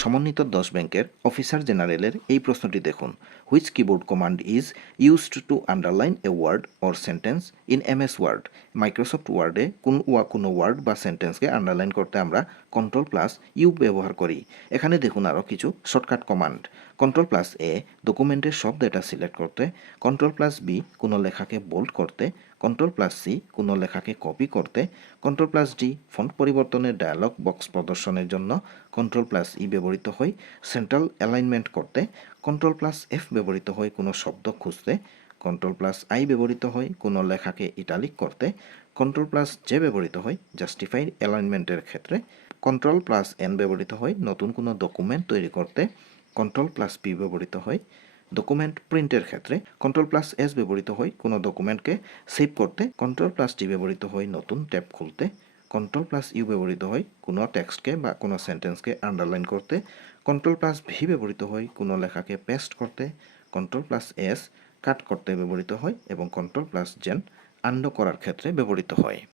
সমন্বিত দশ ব্যাংকের অফিসার জেনারেলের এই প্রশ্নটি দেখুন। Which keyboard command is used to underline a word or sentence in M S Word Microsoft ওয়ার্ডে কোন ওয়া, কোনো ওয়ার্ড বা সেন্টেন্সকে আন্ডারলাইন করতে আমরা কন্ট্রোল প্লাস ইউ ব্যবহার করি। এখানে দেখুন আরও কিছু shortcut command control plus A ডকুমেন্টের সব ডেটা সিলেক্ট করতে কন্ট্রোল প্লাস বি কোনো লেখাকে বোল্ড করতে কন্ট্রোল প্লাস সি কোনো লেখাকে কপি করতে কন্ট্রোল প্লাস ডি ফন্ট পরিবর্তনের ডায়ালগ বক্স প্রদর্শনের জন্য কন্ট্রোল প্লাস ই ব্যবহৃত হয়। সেন্ট্রাল অ্যালাইনমেন্ট করতে কন্ট্রোল প্লাস এফ ব্যবহৃত হয় কোনো শব্দ খুঁজতে। কন্ট্রোল প্লাস আই ব্যবহৃত হয় কোনো লেখাকে ইটালিক করতে। কন্ট্রোল প্লাস জে ব্যবহৃত হয় জাস্টিফাইড অ্যালাইনমেন্টের ক্ষেত্রে। কন্ট্রোল প্লাস এন ব্যবহৃত হয় নতুন কোনো ডকুমেন্ট তৈরি করতে। কন্ট্রোল প্লাস পি ব্যবহৃত হয়। ডকুমেন্ট প্রিন্টের ক্ষেত্রে কন্ট্রোল প্লাস এস ব্যবহৃত হয়। কোনো ডকুমেন্টকে সেভ করতে কন্ট্রোল প্লাস টি ব্যবহৃত হয়। নতুন ট্যাব খুলতে কন্ট্রোল প্লাস ইউ ব্যবহৃত হয়। কোনো টেক্সটকে বা কোনো সেন্টেন্সকে আন্ডারলাইন করতে কন্ট্রোল প্লাস ভি ব্যবহৃত হয়। কোনো লেখাকে পেস্ট করতে কন্ট্রোল প্লাস এস কাট করতে ব্যবহৃত হয় এবং কন্ট্রোল প্লাস জেন আন্ড করার ক্ষেত্রে ব্যবহৃত হয়।